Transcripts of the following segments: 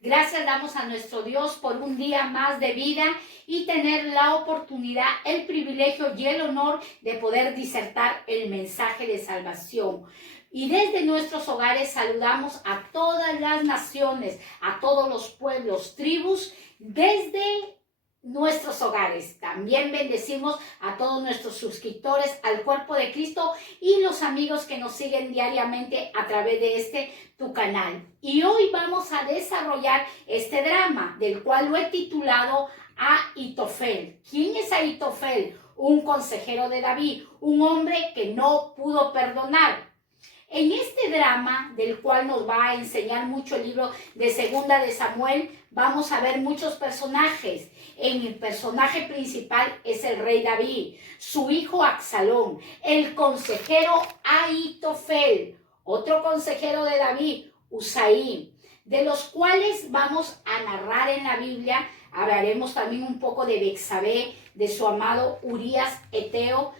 Gracias damos a nuestro Dios por un día más de vida y tener la oportunidad, el privilegio y el honor de poder disertar el mensaje de salvación. Y desde nuestros hogares saludamos a todas las naciones, a todos los pueblos, tribus, desde nuestros hogares. También bendecimos a todos nuestros suscriptores al cuerpo de Cristo y los amigos que nos siguen diariamente a través de tu canal. Y hoy vamos a desarrollar este drama, del cual lo he titulado Ahitofel. ¿Quién es Ahitofel? Un consejero de David, un hombre que no pudo perdonar. En este drama, del cual nos va a enseñar mucho el libro de Segunda de Samuel, vamos a ver muchos personajes. El personaje principal es el rey David, su hijo Absalón, el consejero Ahitofel, otro consejero de David, Usaí, de los cuales vamos a narrar en la Biblia. Hablaremos también un poco de Betsabé, de su amado Urías Eteo.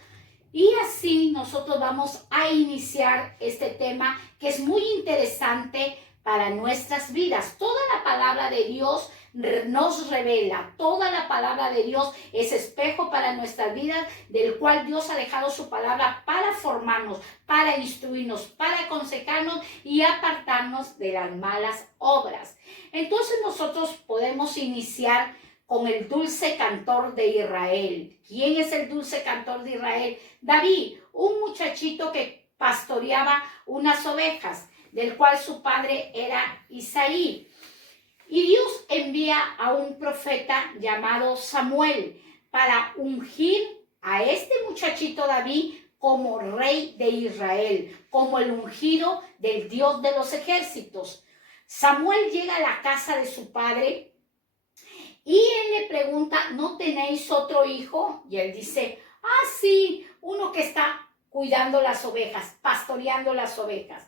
Y así nosotros vamos a iniciar este tema que es muy interesante para nuestras vidas. Toda la palabra de Dios nos revela, toda la palabra de Dios es espejo para nuestras vidas, del cual Dios ha dejado su palabra para formarnos, para instruirnos, para aconsejarnos y apartarnos de las malas obras. Entonces nosotros podemos iniciar con el dulce cantor de Israel. ¿Quién es el dulce cantor de Israel? David, un muchachito que pastoreaba unas ovejas, del cual su padre era Isaí. Y Dios envía a un profeta llamado Samuel para ungir a este muchachito David como rey de Israel, como el ungido del Dios de los ejércitos. Samuel llega a la casa de su padre y él le pregunta, ¿no tenéis otro hijo? Y él dice, sí, uno que está cuidando las ovejas, pastoreando las ovejas.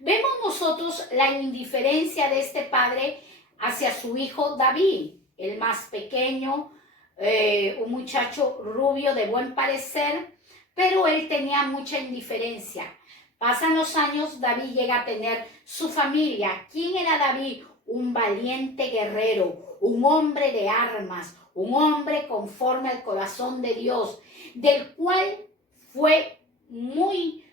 Vemos nosotros la indiferencia de este padre hacia su hijo David, el más pequeño, un muchacho rubio de buen parecer, pero él tenía mucha indiferencia. Pasan los años, David llega a tener su familia. ¿Quién era David? Un valiente guerrero, un hombre de armas, un hombre conforme al corazón de Dios, del cual fue muy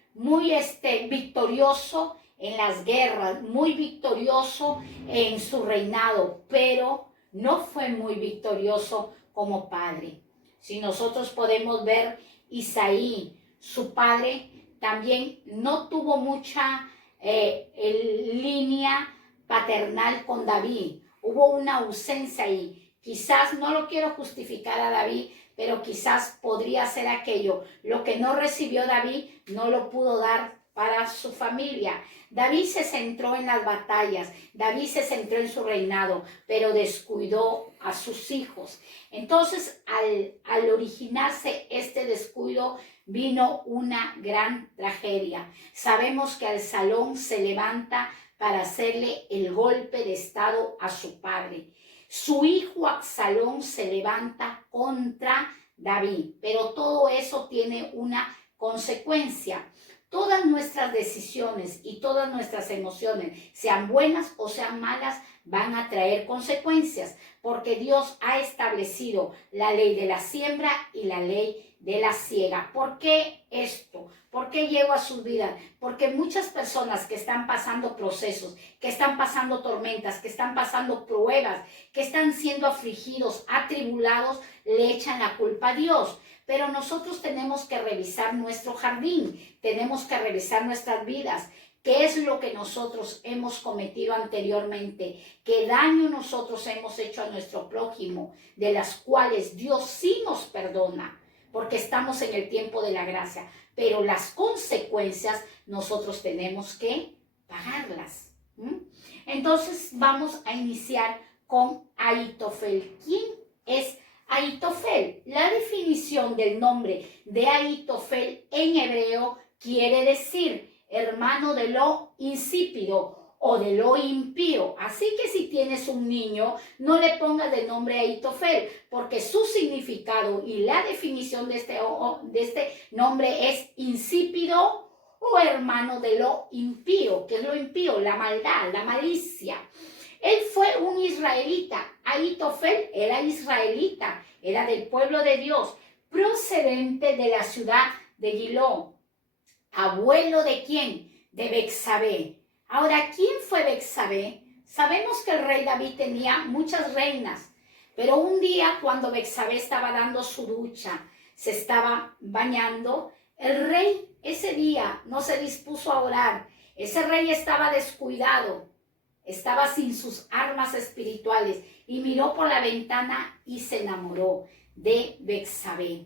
victorioso en las guerras, muy victorioso en su reinado, pero no fue muy victorioso como padre. Si nosotros podemos ver Isaí, su padre también no tuvo mucha línea paternal con David. Hubo una ausencia ahí. Quizás, no lo quiero justificar a David, pero quizás podría ser aquello. Lo que no recibió David, no lo pudo dar para su familia. David se centró en las batallas, David se centró en su reinado, pero descuidó a sus hijos. Entonces, al originarse este descuido, vino una gran tragedia. Sabemos que Absalón se levanta para hacerle el golpe de estado a su padre. Su hijo Absalón se levanta contra David, pero todo eso tiene una consecuencia. Todas nuestras decisiones y todas nuestras emociones, sean buenas o sean malas, van a traer consecuencias, porque Dios ha establecido la ley de la siembra y la ley de la siega. ¿Por qué esto? ¿Por qué llego a sus vidas? Porque muchas personas que están pasando procesos, que están pasando tormentas, que están pasando pruebas, que están siendo afligidos, atribulados, le echan la culpa a Dios. Pero nosotros tenemos que revisar nuestro jardín, tenemos que revisar nuestras vidas. ¿Qué es lo que nosotros hemos cometido anteriormente? ¿Qué daño nosotros hemos hecho a nuestro prójimo? De las cuales Dios sí nos perdona, porque estamos en el tiempo de la gracia. Pero las consecuencias nosotros tenemos que pagarlas. Entonces vamos a iniciar con Ahitofel. ¿Quién es Ahitofel? La definición del nombre de Ahitofel en hebreo quiere decir hermano de lo insípido o de lo impío. Así que si tienes un niño, no le pongas de nombre Ahitofel, porque su significado y la definición de este nombre es insípido o hermano de lo impío. ¿Qué es lo impío? La maldad, la malicia. Él fue un israelita. Ahitofel era israelita, era del pueblo de Dios, procedente de la ciudad de Giló. ¿Abuelo de quién? De Betsabé. Ahora, ¿quién fue Betsabé? Sabemos que el rey David tenía muchas reinas, pero un día cuando Betsabé estaba dando su ducha, se estaba bañando, el rey ese día no se dispuso a orar. Ese rey estaba descuidado, estaba sin sus armas espirituales y miró por la ventana y se enamoró de Betsabé,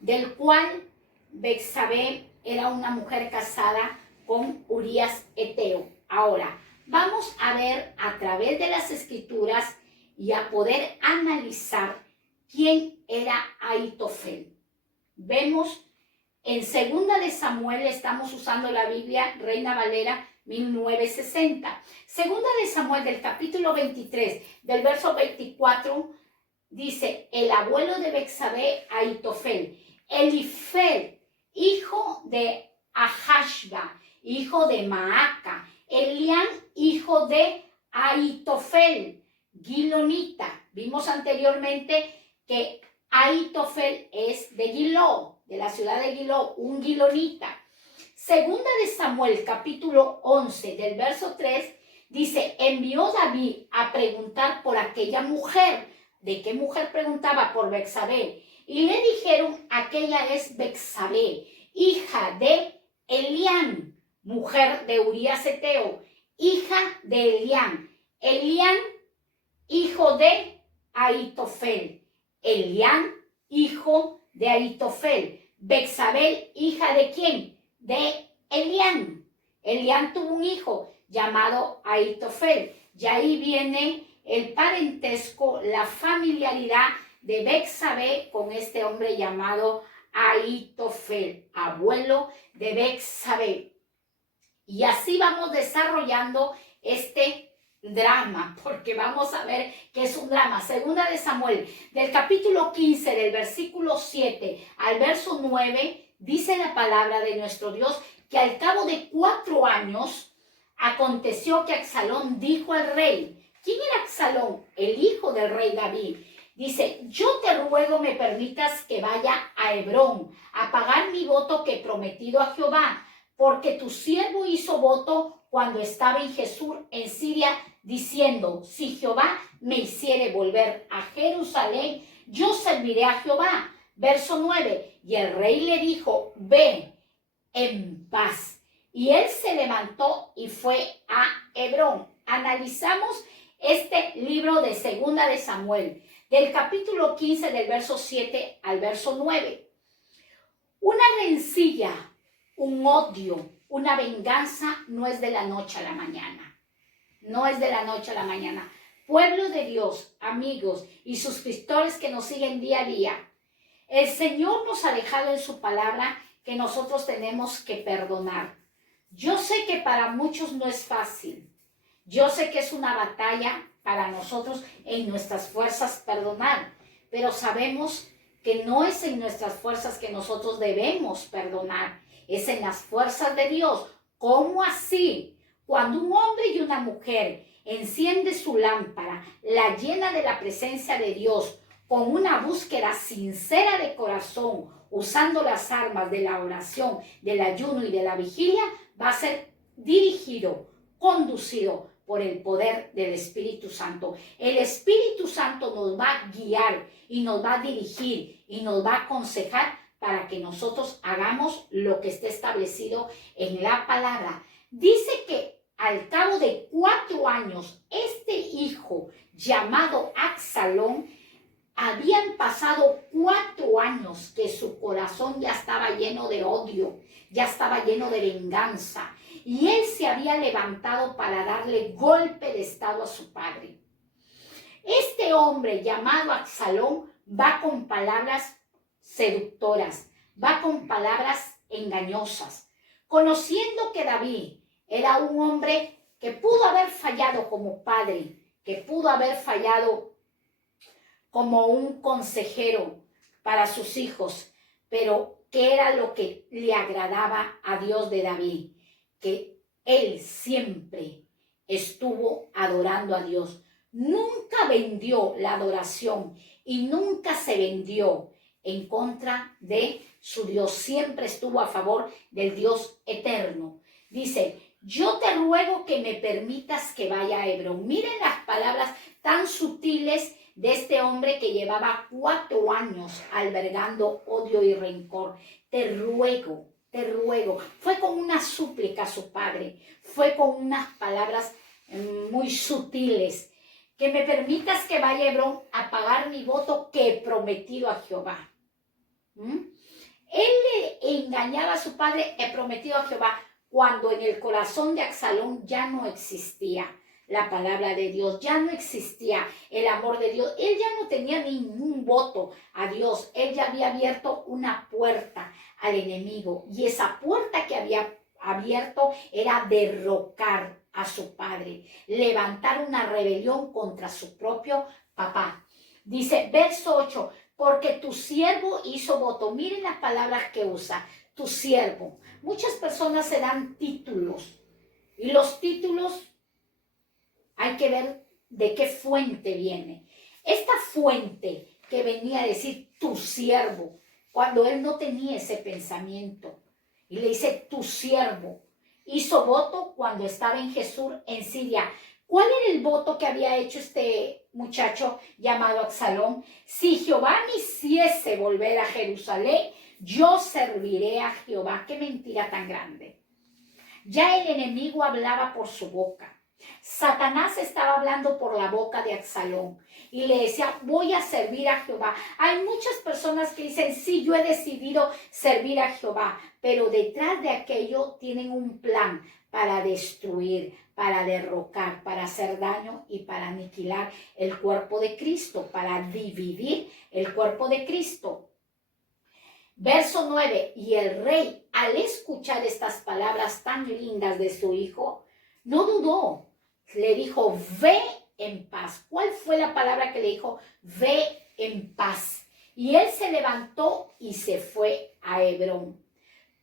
del cual Betsabé era una mujer casada con Urías Eteo. Ahora, vamos a ver a través de las escrituras y a poder analizar quién era Ahitofel. Vemos en 2 de Samuel, estamos usando la Biblia Reina Valera 1960. 2 de Samuel del capítulo 23, del verso 24, dice, el abuelo de Betsabé, Ahitofel, Elifel, hijo de Ahashba, hijo de Maaca, Elián, hijo de Ahitofel, Gilonita. Vimos anteriormente que Ahitofel es de Giló, de la ciudad de Giló, un gilonita. 2 de Samuel, capítulo 11, del verso 3, dice, envió David a preguntar por aquella mujer. ¿De qué mujer preguntaba? Por Betsabé. Y le dijeron, aquella es Betsabé, hija de Elián, mujer de Urías Eteo, hija de Elián. Elián, hijo de Ahitofel. Elián, hijo de Ahitofel. Betsabé, hija de quién? De Elián. Elián tuvo un hijo llamado Ahitofel. Y ahí viene el parentesco, la familiaridad de Betsabé con este hombre llamado Ahitofel, abuelo de Betsabé. Y así vamos desarrollando este drama, porque vamos a ver que es un drama. 2 de Samuel, del capítulo 15, del versículo 7 al verso 9, dice la palabra de nuestro Dios que al cabo de 4 años aconteció que Absalón dijo al rey. ¿Quién era Absalón? El hijo del rey David. Dice, yo te ruego me permitas que vaya a Hebrón a pagar mi voto que he prometido a Jehová, porque tu siervo hizo voto cuando estaba en Jesús en Siria, diciendo, si Jehová me hiciere volver a Jerusalén, yo serviré a Jehová. Verso 9, y el rey le dijo, ve en paz. Y él se levantó y fue a Hebrón. Analizamos este libro de 2 de Samuel, del capítulo 15, del verso 7 al verso 9. Una rencilla, un odio, una venganza no es de la noche a la mañana. No es de la noche a la mañana. Pueblo de Dios, amigos y suscriptores que nos siguen día a día, el Señor nos ha dejado en su palabra que nosotros tenemos que perdonar. Yo sé que para muchos no es fácil. Yo sé que es una batalla para nosotros en nuestras fuerzas perdonar, pero sabemos que no es en nuestras fuerzas que nosotros debemos perdonar, es en las fuerzas de Dios. ¿Cómo así? Cuando un hombre y una mujer enciende su lámpara, la llena de la presencia de Dios, con una búsqueda sincera de corazón, usando las armas de la oración, del ayuno y de la vigilia, va a ser dirigido, conducido por el poder del Espíritu Santo. El Espíritu Santo nos va a guiar y nos va a dirigir y nos va a aconsejar para que nosotros hagamos lo que esté establecido en la palabra. Dice que al cabo de 4 años, este hijo llamado Absalón, habían pasado 4 años que su corazón ya estaba lleno de odio, ya estaba lleno de venganza. Y él se había levantado para darle golpe de estado a su padre. Este hombre llamado Absalón va con palabras seductoras, va con palabras engañosas, conociendo que David era un hombre que pudo haber fallado como padre, que pudo haber fallado como un consejero para sus hijos, pero ¿qué era lo que le agradaba a Dios de David? Que él siempre estuvo adorando adorando a Dios. Nunca vendió la adoración y nunca se vendió en contra de su Dios. Siempre estuvo a favor del Dios eterno. Dice, yo te ruego que me permitas que vaya a Hebrón. Miren las palabras tan sutiles de este hombre que llevaba 4 años albergando odio y rencor. Te ruego, te ruego. Fue con una súplica a su padre. Fue con unas palabras muy sutiles. Que me permitas que vaya a Hebrón a pagar mi voto que he prometido a Jehová. Él le engañaba a su padre, he prometido a Jehová, cuando en el corazón de Absalón ya no existía la palabra de Dios, ya no existía el amor de Dios. Él ya no tenía ningún voto a Dios. Él ya había abierto una puerta al enemigo, y esa puerta que había abierto era derrocar a su padre, levantar una rebelión contra su propio papá. Dice, verso 8, porque tu siervo hizo voto. Miren las palabras que usa, tu siervo. Muchas personas se dan títulos, y los títulos hay que ver de qué fuente viene. Esta fuente que venía a decir tu siervo, cuando él no tenía ese pensamiento, y le dice tu siervo, hizo voto cuando estaba en Jesús, en Siria. ¿Cuál era el voto que había hecho este muchacho llamado Absalón? Si Jehová me hiciese volver a Jerusalén, yo serviré a Jehová. ¡Qué mentira tan grande! Ya el enemigo hablaba por su boca. Satanás estaba hablando por la boca de Absalón y le decía, voy a servir a Jehová. Hay muchas personas que dicen, sí, yo he decidido servir a Jehová, pero detrás de aquello tienen un plan para destruir, para derrocar, para hacer daño y para aniquilar el cuerpo de Cristo, para dividir el cuerpo de Cristo. Verso 9, y el rey, al escuchar estas palabras tan lindas de su hijo, no dudó, le dijo, ve en paz. ¿Cuál fue la palabra que le dijo? Ve en paz. Y él se levantó y se fue a Hebrón.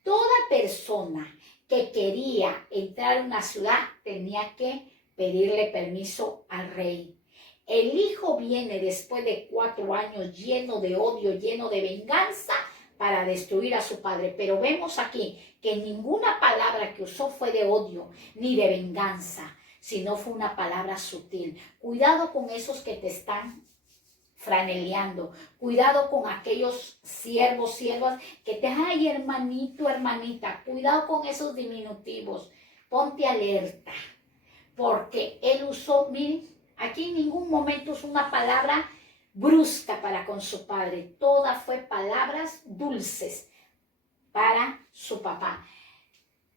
Toda persona que quería entrar a una ciudad tenía que pedirle permiso al rey. El hijo viene después de 4 años lleno de odio, lleno de venganza, para destruir a su padre. Pero vemos aquí que ninguna palabra que usó fue de odio ni de venganza, sino fue una palabra sutil. Cuidado con esos que te están franeleando. Cuidado con aquellos siervos, siervas que te, ay, hermanito, hermanita. Cuidado con esos diminutivos. Ponte alerta, porque él usó, miren, aquí en ningún momento usó una palabra brusca para con su padre. Todas fue palabras dulces para su papá.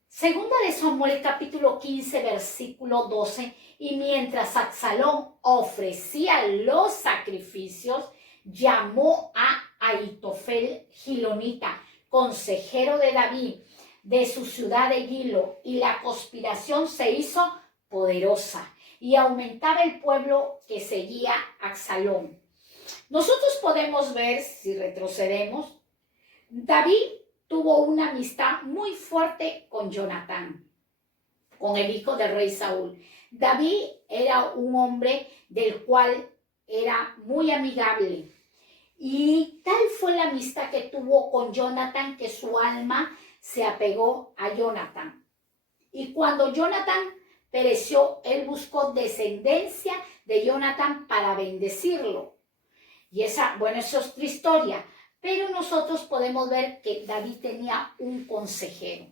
Segunda de Samuel, capítulo 15, versículo 12. Y mientras Absalón ofrecía los sacrificios, llamó a Ahitofel Gilonita, consejero de David, de su ciudad de Gilo, y la conspiración se hizo poderosa y aumentaba el pueblo que seguía a Absalón. Nosotros podemos ver, si retrocedemos, David tuvo una amistad muy fuerte con Jonatán, con el hijo del rey Saúl. David era un hombre del cual era muy amigable, y tal fue la amistad que tuvo con Jonatán que su alma se apegó a Jonatán. Y cuando Jonatán pereció, él buscó descendencia de Jonatán para bendecirlo. Y esa, bueno, eso es otra historia. Pero nosotros podemos ver que David tenía un consejero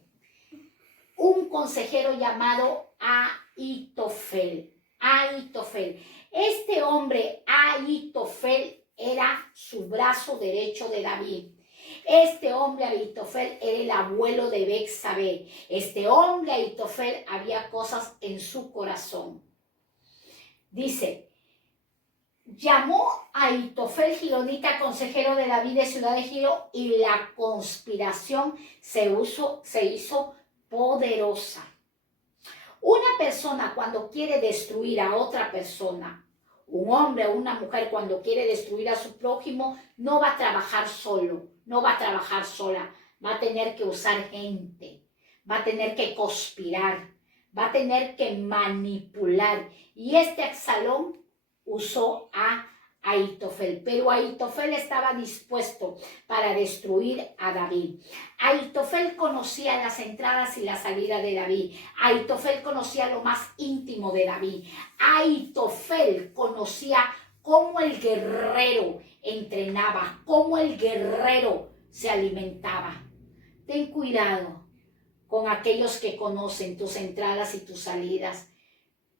llamado Ahitofel. Ahitofel. Este hombre, Ahitofel, era su brazo derecho de David. Este hombre, Ahitofel, era el abuelo de Betsabé. Este hombre, Ahitofel, había cosas en su corazón. Dice, llamó a Ahitofel Gilonita, consejero de David de ciudad de Gilo, y la conspiración se hizo poderosa. Una persona cuando quiere destruir a otra persona, un hombre o una mujer cuando quiere destruir a su prójimo, no va a trabajar solo, no va a trabajar sola, va a tener que usar gente, va a tener que conspirar, va a tener que manipular. Y este Absalón usó a Ahitofel, pero Ahitofel estaba dispuesto para destruir a David. Ahitofel conocía las entradas y la salida de David. Ahitofel conocía lo más íntimo de David. Ahitofel conocía cómo el guerrero entrenaba, cómo el guerrero se alimentaba. Ten cuidado con aquellos que conocen tus entradas y tus salidas,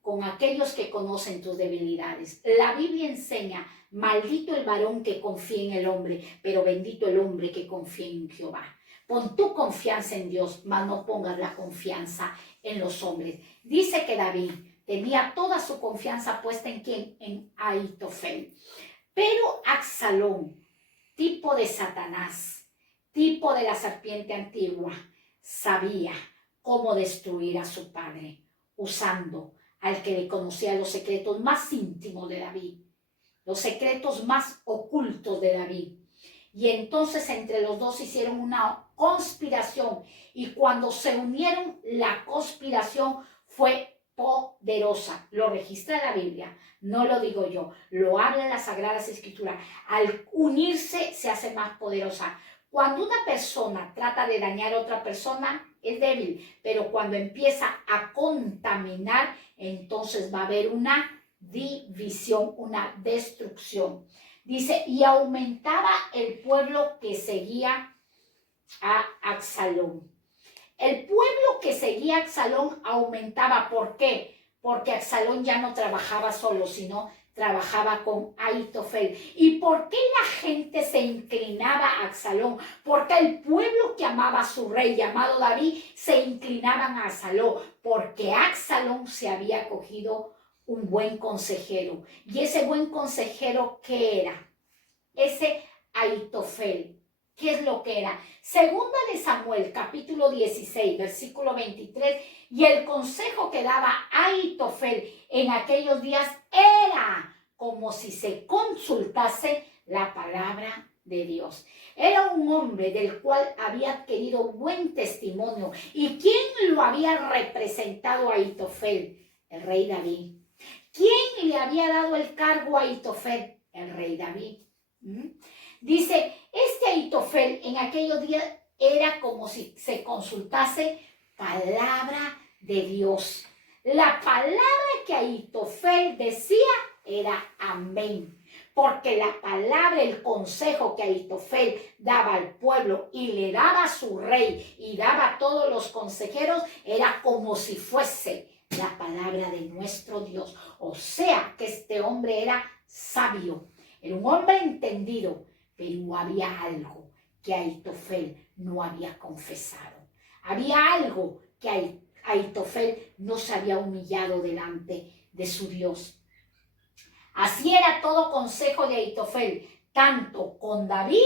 con aquellos que conocen tus debilidades. La Biblia enseña, maldito el varón que confía en el hombre, pero bendito el hombre que confía en Jehová. Pon tu confianza en Dios, mas no pongas la confianza en los hombres. Dice que David tenía toda su confianza puesta en ¿quién? En Ahitofel. Pero Absalón, tipo de Satanás, tipo de la serpiente antigua, sabía cómo destruir a su padre, usando al que le conocía los secretos más íntimos de David, los secretos más ocultos de David. Y entonces entre los dos hicieron una conspiración, y cuando se unieron, la conspiración fue poderosa. Lo registra la Biblia, no lo digo yo, lo habla en las Sagradas Escrituras. Al unirse se hace más poderosa. Cuando una persona trata de dañar a otra persona, es débil, pero cuando empieza a contaminar, entonces va a haber una división, una destrucción. Dice, y aumentaba el pueblo que seguía a Absalón. El pueblo que seguía a Absalón aumentaba. ¿Por qué? Porque Absalón ya no trabajaba solo, sino trabajaba con Ahitofel. ¿Y por qué la gente se inclinaba a Absalón? Porque el pueblo que amaba a su rey llamado David se inclinaban a Absalón, porque Absalón se había cogido un buen consejero. Y ese buen consejero, ¿qué era? Ese Ahitofel. ¿Qué es lo que era? Segunda de Samuel, capítulo 16, versículo 23. Y el consejo que daba Ahitofel en aquellos días era como si se consultase la palabra de Dios. Era un hombre del cual había adquirido buen testimonio. ¿Y quién lo había representado a Ahitofel? El rey David. ¿Quién le había dado el cargo a Ahitofel? El rey David. Dice, este Ahitofel en aquellos días era como si se consultase palabra de Dios. La palabra que Ahitofel decía era amén. Porque la palabra, el consejo que Ahitofel daba al pueblo y le daba a su rey y daba a todos los consejeros, era como si fuese la palabra de nuestro Dios. O sea que este hombre era sabio, era un hombre entendido, pero había algo que Ahitofel no había confesado. Había algo que Ahitofel no se había humillado delante de su Dios. Así era todo consejo de Ahitofel, tanto con David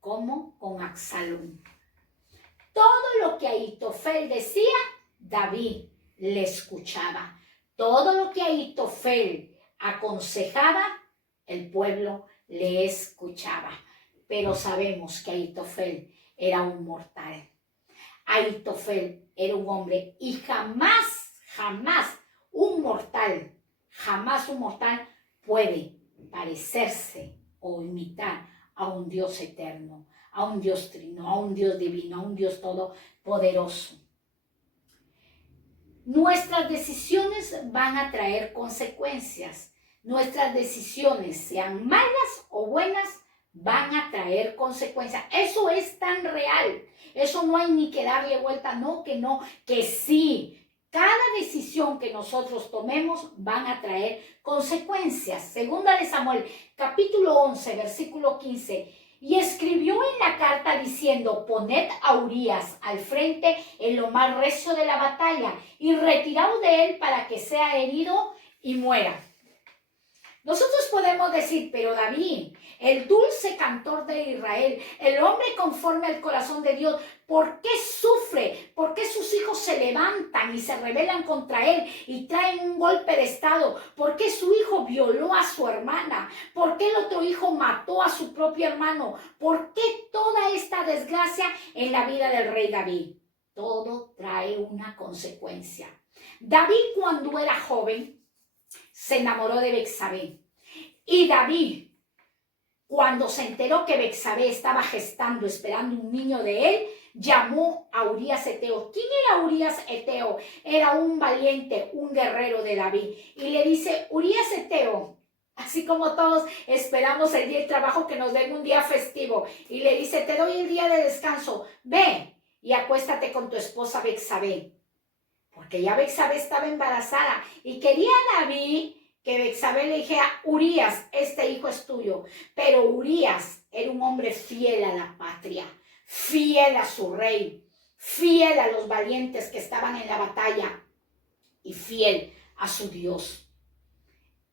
como con Absalón. Todo lo que Ahitofel decía, David le escuchaba. Todo lo que Ahitofel aconsejaba, el pueblo le escuchaba. Pero sabemos que Ahitofel era un mortal. Ahitofel era un hombre y jamás un mortal puede parecerse o imitar a un Dios eterno, a un Dios trino, a un Dios divino, a un Dios todopoderoso. Nuestras decisiones van a traer consecuencias. Nuestras decisiones, sean malas o buenas, van a traer consecuencias. Eso es tan real. Eso no hay ni que darle vuelta. No, que sí. Cada decisión que nosotros tomemos van a traer consecuencias. Segunda de Samuel, capítulo 11, versículo 15. Y escribió en la carta diciendo, poned a Urías al frente en lo más recio de la batalla y retiraos de él para que sea herido y muera. Nosotros podemos decir, pero David, el dulce cantor de Israel, el hombre conforme al corazón de Dios, ¿por qué sufre? ¿Por qué sus hijos se levantan y se rebelan contra él y traen un golpe de estado? ¿Por qué su hijo violó a su hermana? ¿Por qué el otro hijo mató a su propio hermano? ¿Por qué toda esta desgracia en la vida del rey David? Todo trae una consecuencia. David, cuando era joven, se enamoró de Betsabé. Y David, cuando se enteró que Betsabé estaba gestando, esperando un niño de él, llamó a Urías Eteo. ¿Quién era Urías Eteo? Era un valiente, un guerrero de David. Y le dice, Urías Eteo, así como todos esperamos el día del trabajo que nos den un día festivo. Y le dice, te doy el día de descanso, ve y acuéstate con tu esposa Betsabé. Porque ya Betsabé estaba embarazada y quería David que Betsabé le dijera, Urías, este hijo es tuyo. Pero Urías era un hombre fiel a la patria, fiel a su rey, fiel a los valientes que estaban en la batalla y fiel a su Dios.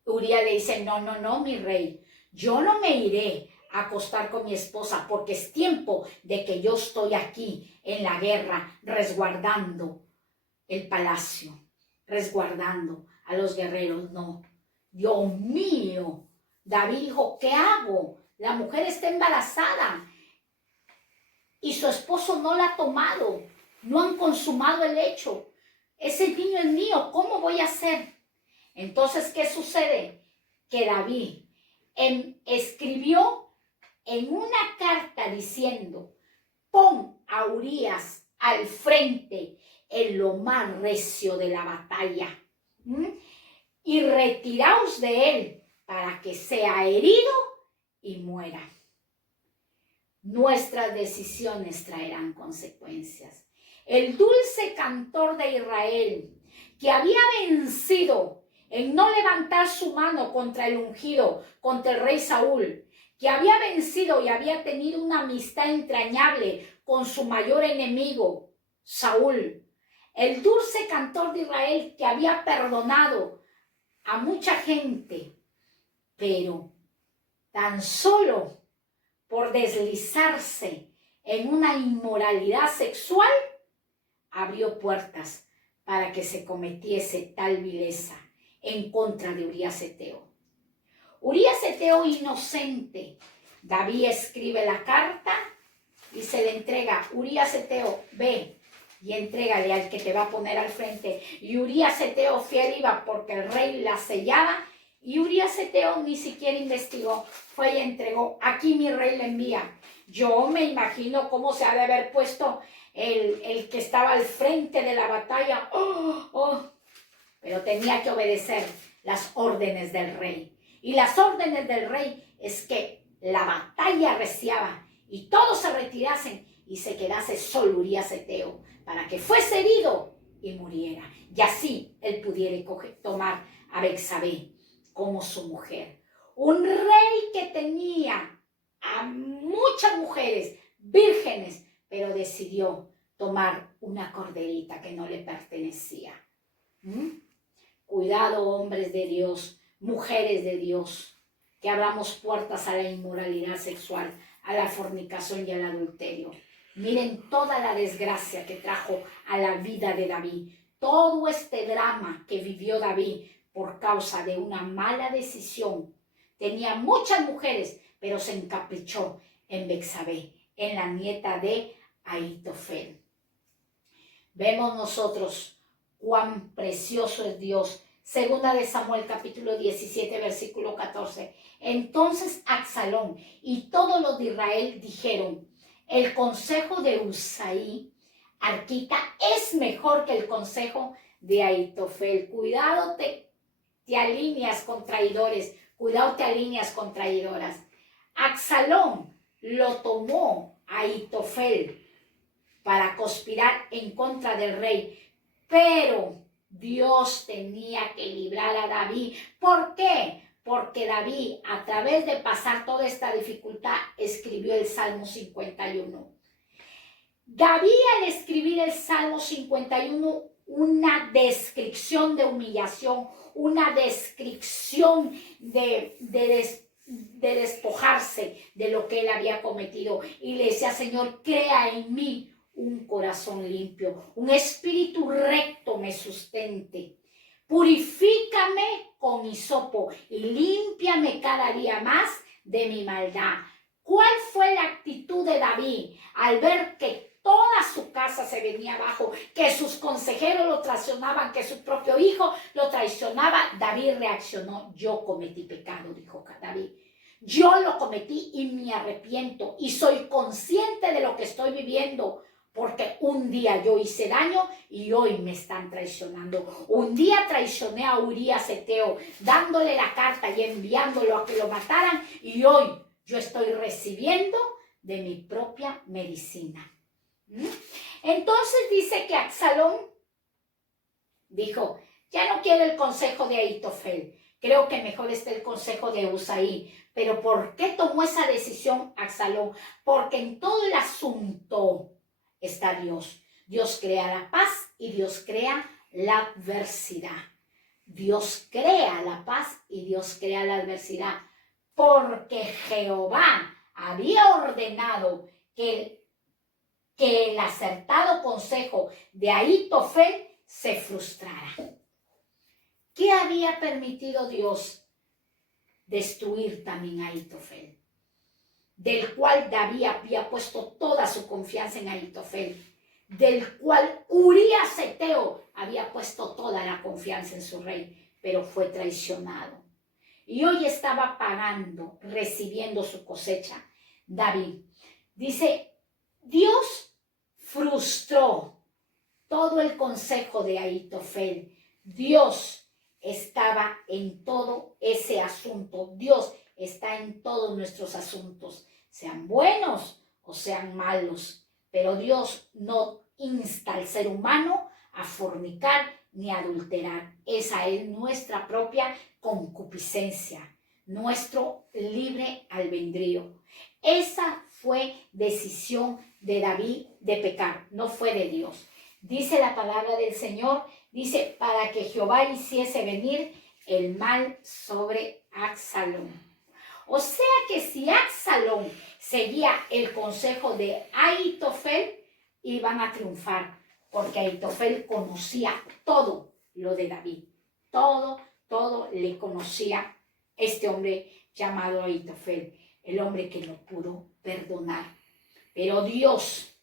Urías le dice, no, mi rey, yo no me iré a acostar con mi esposa porque es tiempo de que yo estoy aquí en la guerra resguardando el palacio, resguardando a los guerreros. No, Dios mío, David dijo, ¿qué hago? La mujer está embarazada y su esposo no la ha tomado, no han consumado el hecho. Ese niño es mío, ¿cómo voy a hacer? Entonces, ¿qué sucede? Que David escribió en una carta diciendo, pon a Urías al frente en lo más recio de la batalla, y retiraos de él para que sea herido y muera. Nuestras decisiones traerán consecuencias. El dulce cantor de Israel, que había vencido en no levantar su mano contra el ungido, contra el rey Saúl, que había vencido y había tenido una amistad entrañable con su mayor enemigo, Saúl. El dulce cantor de Israel que había perdonado a mucha gente, pero tan solo por deslizarse en una inmoralidad sexual, abrió puertas para que se cometiese tal vileza en contra de Urías Eteo. Urías Eteo inocente. David escribe la carta y se le entrega. Urías Eteo, ve y entrégale al que te va a poner al frente. Y Urías Eteo fiel iba porque el rey la sellaba. Y Urías Eteo ni siquiera investigó, fue y entregó. Aquí mi rey le envía. Yo me imagino cómo se ha de haber puesto el que estaba al frente de la batalla. Pero tenía que obedecer las órdenes del rey. Y las órdenes del rey es que la batalla arreciaba y todos se retirasen y se quedase solo Urías Eteo para que fuese herido y muriera. Y así él pudiera tomar a Betsabé como su mujer. Un rey que tenía a muchas mujeres vírgenes, pero decidió tomar una corderita que no le pertenecía. Cuidado, hombres de Dios, mujeres de Dios, que abramos puertas a la inmoralidad sexual, a la fornicación y al adulterio. Miren toda la desgracia que trajo a la vida de David, todo este drama que vivió David por causa de una mala decisión. Tenía muchas mujeres, pero se encaprichó en Betsabé, en la nieta de Ahitofel. Vemos nosotros cuán precioso es Dios. Segunda de Samuel, capítulo 17, versículo 14. Entonces Absalón y todos los de Israel dijeron, el consejo de Usaí, arquita, es mejor que el consejo de Ahitofel. Cuidado, te alineas con traidores, cuidado, te alineas con traidoras. Absalón lo tomó a Ahitofel para conspirar en contra del rey, pero Dios tenía que librar a David. ¿Por qué? Porque David, a través de pasar toda esta dificultad, escribió el Salmo 51. David, al escribir el Salmo 51, una descripción de humillación, una descripción de despojarse de lo que él había cometido. Y le decía, Señor, crea en mí un corazón limpio, un espíritu recto me sustente. Purifícame con hisopo y límpiame cada día más de mi maldad. ¿Cuál fue la actitud de David al ver que toda su casa se venía abajo, que sus consejeros lo traicionaban, que su propio hijo lo traicionaba, David reaccionó: yo cometí pecado, dijo David. Yo lo cometí y me arrepiento y soy consciente de lo que estoy viviendo, porque un día yo hice daño y hoy me están traicionando. Un día traicioné a Urías Eteo, dándole la carta y enviándolo a que lo mataran, y hoy yo estoy recibiendo de mi propia medicina. Entonces dice que Absalón dijo: ya no quiero el consejo de Ahitofel, creo que mejor está el consejo de Usaí. Pero ¿por qué tomó esa decisión Absalón? Porque en todo el asunto está Dios. Dios crea la paz y Dios crea la adversidad. Dios crea la paz y Dios crea la adversidad, porque Jehová había ordenado que el acertado consejo de Ahitofel se frustrara. ¿Qué había permitido Dios? Destruir también a Ahitofel, del cual David había puesto toda su confianza en Ahitofel, del cual Urías Eteo había puesto toda la confianza en su rey, pero fue traicionado. Y hoy estaba pagando, recibiendo su cosecha. David dice: Dios frustró todo el consejo de Ahitofel. Dios estaba en todo ese asunto. Dios está en todos nuestros asuntos, sean buenos o sean malos. Pero Dios no insta al ser humano a fornicar ni a adulterar. Esa es nuestra propia concupiscencia, nuestro libre albedrío. Esa fue decisión de David de pecar, no fue de Dios. Dice la palabra del Señor, dice: para que Jehová hiciese venir el mal sobre Absalón. O sea que si Absalón seguía el consejo de Ahitofel, iban a triunfar, porque Ahitofel conocía todo lo de David. Todo le conocía este hombre llamado Ahitofel, el hombre que no pudo perdonar. Pero Dios,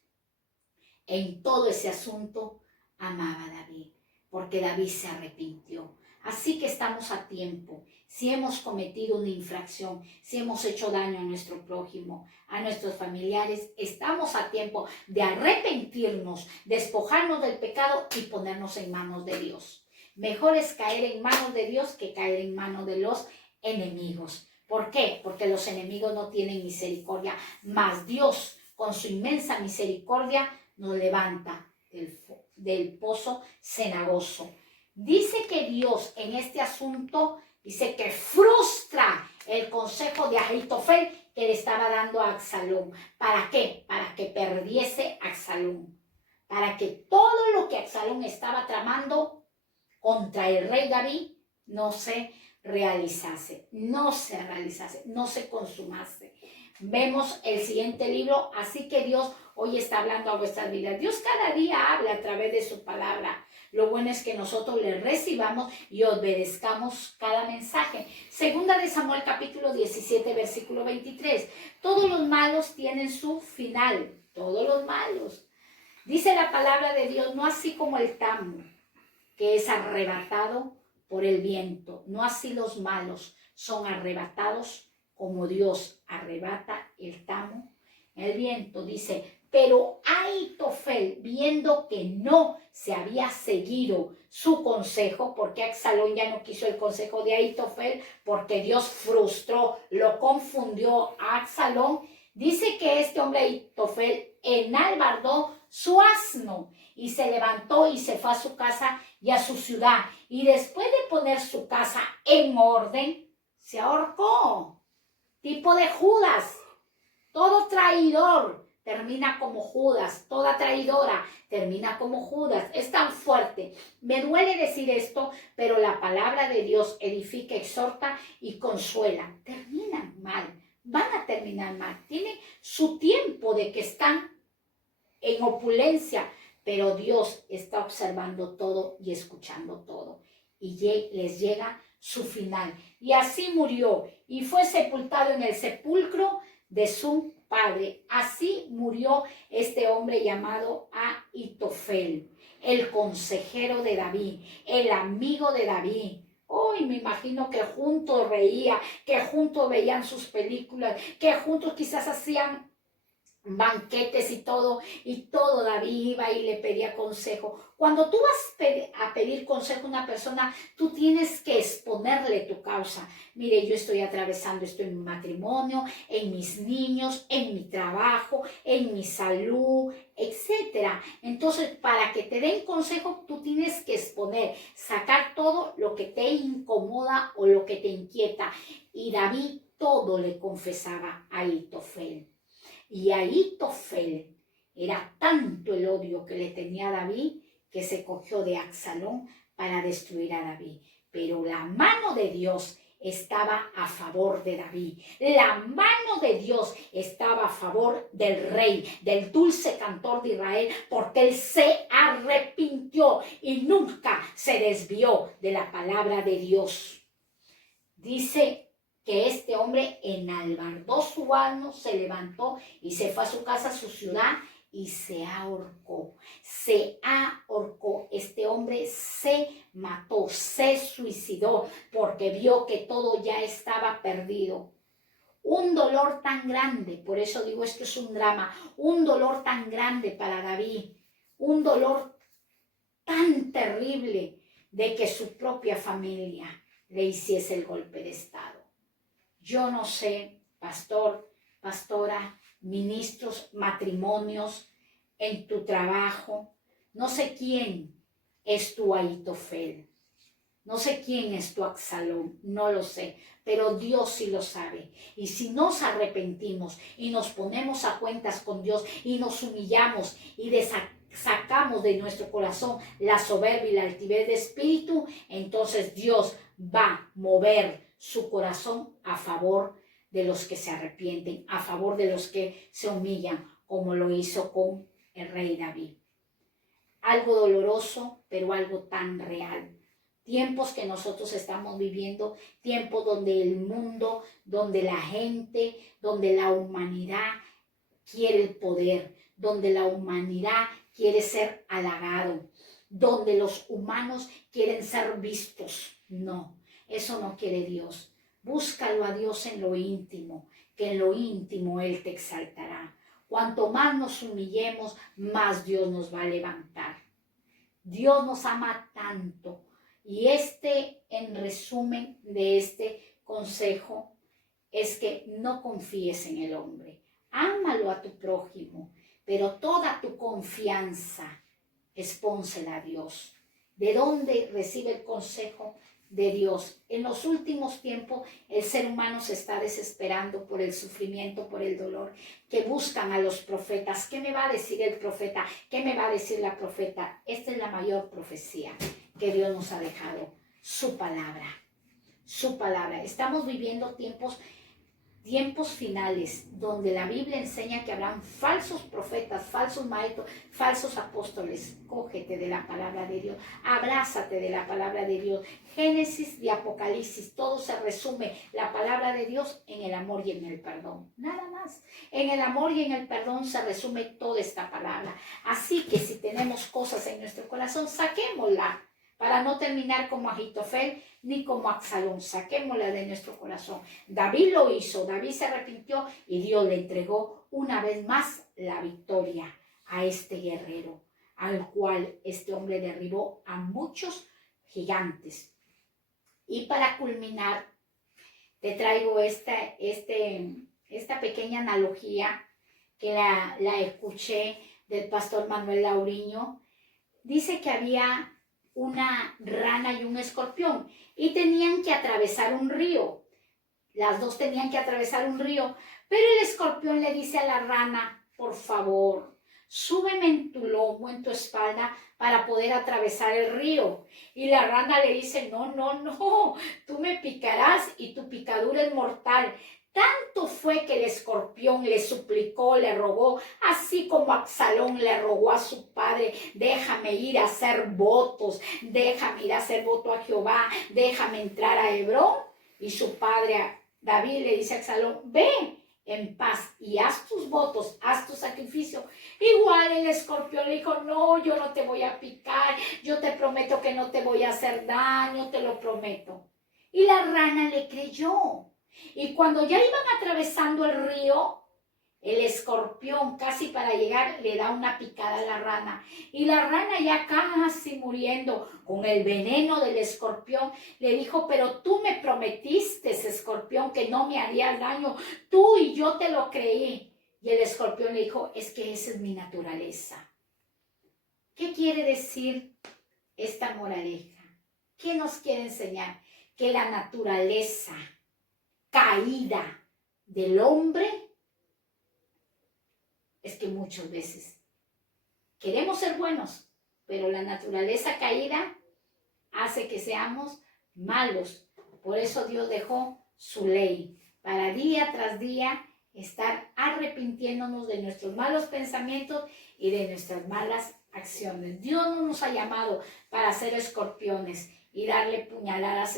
en todo ese asunto, amaba a David, porque David se arrepintió. Así que estamos a tiempo. Si hemos cometido una infracción, si hemos hecho daño a nuestro prójimo, a nuestros familiares, estamos a tiempo de arrepentirnos, despojarnos del pecado y ponernos en manos de Dios. Mejor es caer en manos de Dios que caer en manos de los enemigos. ¿Por qué? Porque los enemigos no tienen misericordia, mas Dios, con su inmensa misericordia, nos levanta del pozo cenagoso. Dice que Dios en este asunto, dice que frustra el consejo de Ahitofel que le estaba dando a Absalón. ¿Para qué? Para que perdiese Absalón. Para que todo lo que Absalón estaba tramando contra el rey David no se realizase, no se consumase. Vemos el siguiente libro. Así que Dios hoy está hablando a vuestras vidas. Dios cada día habla a través de su palabra. Lo bueno es que nosotros le recibamos y obedezcamos cada mensaje. Segunda de Samuel capítulo 17 versículo 23. Todos los malos tienen su final. Todos los malos. Dice la palabra de Dios: no así como el tamo, que es arrebatado por el viento. No así los malos son arrebatados como Dios arrebata el tamo, el viento. Dice: pero Ahitofel, viendo que no se había seguido su consejo, porque Absalón ya no quiso el consejo de Ahitofel, porque Dios frustró, lo confundió a Absalón, dice que este hombre Ahitofel enalbardó su asno y se levantó y se fue a su casa y a su ciudad. Y después de poner su casa en orden, se ahorcó. Tipo de Judas. Todo traidor termina como Judas. Toda traidora termina como Judas. Es tan fuerte. Me duele decir esto, pero la palabra de Dios edifica, exhorta y consuela. Terminan mal. Van a terminar mal. Tienen su tiempo de que están en opulencia, pero Dios está observando todo y escuchando todo. Y les llega su final. Y así murió y fue sepultado en el sepulcro de su padre. Así murió este hombre llamado Ahitofel, el consejero de David, el amigo de David. Hoy me imagino que juntos reía, que juntos veían sus películas, que juntos quizás hacían banquetes y todo David iba y le pedía consejo. Cuando tú vas a pedir consejo a una persona, tú tienes que exponerle tu causa. Mire, yo estoy atravesando esto en mi matrimonio, en mis niños, en mi trabajo, en mi salud, etcétera. Entonces, para que te den consejo, tú tienes que exponer, sacar todo lo que te incomoda o lo que te inquieta. Y David todo le confesaba a Ahitofel. Y Ahitofel era tanto el odio que le tenía a David que se cogió de Absalón para destruir a David. Pero la mano de Dios estaba a favor de David. La mano de Dios estaba a favor del rey, del dulce cantor de Israel, porque él se arrepintió y nunca se desvió de la palabra de Dios. Dice que este hombre enalbardó su alma, se levantó y se fue a su casa, a su ciudad, y se ahorcó. Se ahorcó. Este hombre se mató, se suicidó, porque vio que todo ya estaba perdido. Un dolor tan grande, por eso digo esto es un drama, un dolor tan grande para David, un dolor tan terrible de que su propia familia le hiciese el golpe de estado. Yo no sé, pastor, pastora, ministros, matrimonios, en tu trabajo, no sé quién es tu Ahitofel, no sé quién es tu Absalón, no lo sé, pero Dios sí lo sabe. Y si nos arrepentimos y nos ponemos a cuentas con Dios y nos humillamos y sacamos de nuestro corazón la soberbia y la altivez de espíritu, entonces Dios va a mover su corazón a favor de los que se arrepienten, a favor de los que se humillan, como lo hizo con el rey David. Algo doloroso, pero algo tan real. Tiempos que nosotros estamos viviendo, tiempos donde el mundo, donde la gente, donde la humanidad quiere el poder, donde la humanidad quiere ser halagado, donde los humanos quieren ser vistos. No, eso no quiere Dios. Búscalo a Dios en lo íntimo, que en lo íntimo Él te exaltará. Cuanto más nos humillemos, más Dios nos va a levantar. Dios nos ama tanto. Y en resumen de este consejo, es que no confíes en el hombre. Ámalo a tu prójimo, pero toda tu confianza expónsela a Dios. ¿De dónde recibe el consejo? De Dios. En los últimos tiempos el ser humano se está desesperando por el sufrimiento, por el dolor, que buscan a los profetas. ¿Qué me va a decir el profeta? ¿Qué me va a decir la profeta? Esta es la mayor profecía que Dios nos ha dejado, su palabra. Su palabra. Estamos viviendo tiempos finales, donde la Biblia enseña que habrán falsos profetas, falsos maestros, falsos apóstoles. Cógete de la palabra de Dios, abrázate de la palabra de Dios. Génesis y Apocalipsis, todo se resume, la palabra de Dios, en el amor y en el perdón. Nada más. En el amor y en el perdón se resume toda esta palabra. Así que si tenemos cosas en nuestro corazón, saquémosla, para no terminar como Ahitofel ni como Absalón. Saquémosla de nuestro corazón. David lo hizo, David se arrepintió y Dios le entregó una vez más la victoria a este guerrero, al cual este hombre derribó a muchos gigantes. Y para culminar, te traigo esta pequeña analogía que la escuché del pastor Manuel Lauriño. Dice que había una rana y un escorpión y tenían que atravesar un río. Las dos tenían que atravesar un río, pero el escorpión le dice a la rana: por favor, súbeme en tu lomo, en tu espalda, para poder atravesar el río. Y la rana le dice: no, tú me picarás y tu picadura es mortal. Tanto fue que el escorpión le suplicó, le rogó, así como Absalón le rogó a su padre: déjame ir a hacer votos, déjame ir a hacer voto a Jehová, déjame entrar a Hebrón. Y su padre David le dice a Absalón: ve en paz y haz tus votos, haz tu sacrificio. Igual el escorpión le dijo, no, yo no te voy a picar, yo te prometo que no te voy a hacer daño, te lo prometo. Y la rana le creyó. Y cuando ya iban atravesando el río, el escorpión casi para llegar le da una picada a la rana. Y la rana ya casi muriendo con el veneno del escorpión le dijo, pero tú me prometiste, escorpión, que no me harías daño. Tú y yo te lo creí. Y el escorpión le dijo, es que esa es mi naturaleza. ¿Qué quiere decir esta moraleja? ¿Qué nos quiere enseñar? Que la naturaleza caída del hombre es que muchas veces queremos ser buenos, pero la naturaleza caída hace que seamos malos. Por eso Dios dejó su ley, para día tras día estar arrepintiéndonos de nuestros malos pensamientos y de nuestras malas acciones. Dios no nos ha llamado para ser escorpiones y darle puñaladas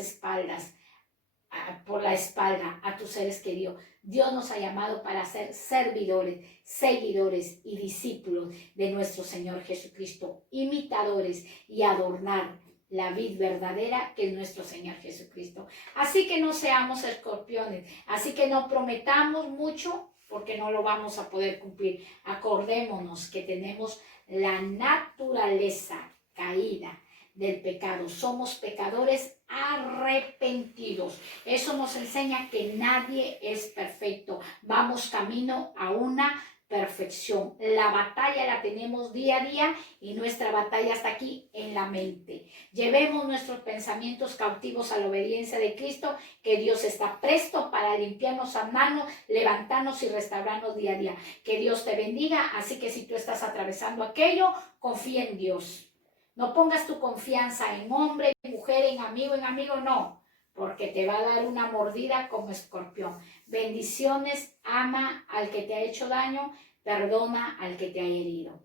por la espalda a tus seres queridos. Dios nos ha llamado para ser servidores, seguidores y discípulos de nuestro Señor Jesucristo, imitadores y adornar la vid verdadera que es nuestro Señor Jesucristo. Así que no seamos escorpiones, así que no prometamos mucho porque no lo vamos a poder cumplir. Acordémonos que tenemos la naturaleza caída del pecado. Somos pecadores arrepentidos. Eso nos enseña que nadie es perfecto. Vamos camino a una perfección. La batalla la tenemos día a día y nuestra batalla está aquí en la mente. Llevemos nuestros pensamientos cautivos a la obediencia de Cristo, que Dios está presto para limpiarnos, sanarnos, levantarnos y restaurarnos día a día. Que Dios te bendiga. Así que si tú estás atravesando aquello, confía en Dios. No pongas tu confianza en hombre, en mujer, en amigo, no, porque te va a dar una mordida como escorpión. Bendiciones, ama al que te ha hecho daño, perdona al que te ha herido.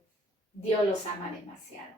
Dios los ama demasiado.